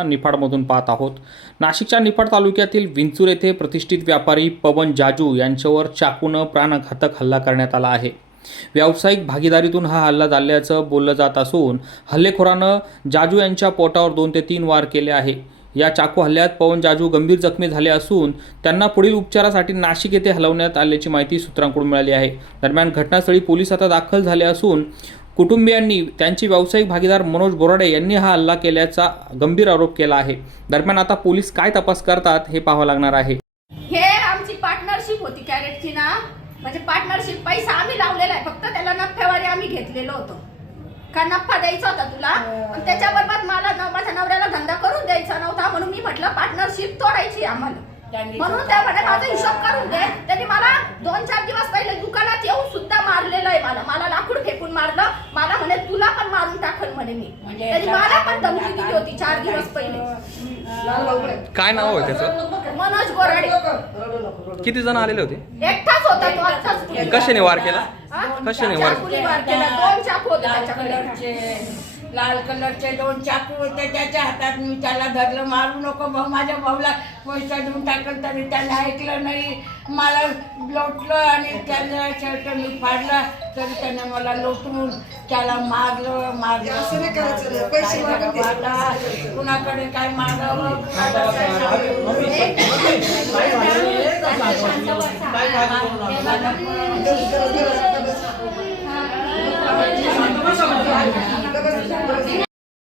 निफाडमधून पाहत आहोत. नाशिकच्या निफाड तालुक्यातील विंचूर येथे प्रतिष्ठित व्यापारी पवन जाजू यांच्यावर चाकूनं प्राणघातक हल्ला करण्यात आला आहे. व्यावसायिक भागीदारीतून हा हल्ला झाल्याचं बोललं जात असून हल्लेखोरानं जाजू यांच्या पोटावर दोन ते तीन वार केले आहे. या चाकू हल्ल्यात पवन जाजू गंभीर जखमी झाले असून त्यांना पुढील उपचारासाठी नाशिक येथे हलवण्यात आल्याची माहिती सूत्रांकडून मिळाली आहे. दरम्यान घटनास्थळी पोलीस आता दाखल झाले असून कुटुंबियांनी त्यांचे व्यावसायिक भागीदार मनोज बोराडे यांनी हा हल्ला केल्याचा गंभीर आरोप केला आहे. दरम्यान आता पोलीस काय तपास करतात हे पाहावं लागणार आहे. हे आमची पार्टनरशिप होती कॅरेटची ना. म्हणजे पार्टनरशिप पैसा आम्ही लावलेला आहे. फक्त त्याला नफ्यावारी आम्ही घेतलेलो होतो. का नफा द्यायचा होता तुला? पण त्याच्याबरोबर मला न- माझ्या नवऱ्याला धंदा करून द्यायचा नव्हता. म्हणून मी म्हटलं पार्टनरशिप तोडायची आम्हाला. म्हणून त्या माझा हिशोब करून दे. त्यांनी मला दोन चार दिवस पहिले दुकानात येऊन सुद्धा मारलेलं आहे मला मला लाकूड फेकून मारलं मला म्हणे तुला पण मारून मी म्हणजे त्यांनी मला पण धमकी दिली होती चार दिवस पहिले. काय? नाव आहे त्याचं? मनोज गोराडे. किती जण आलेले होते? एकटाच होता तो आत्ताच कशाने वार केला? कशाने वार चाकूने वार केला दोन चाकू होते लाल त्याच्याकडे कलरचे लाल कलरचे दोन चाकू होते त्याच्या हातात मी त्याला धरलं मारू नको भाऊ माझ्या भाऊला पैसा देऊन टाकलं तरी त्याने ऐकलं नाही मला लोटलं आणि त्याला शर्ट मी फाडला तरी त्याने मला लोटून त्याला मारलं मारलं असं नाही करायचं ना, पैसे काय मागून दे. मारलं, कुणाकडे काय मागावं काय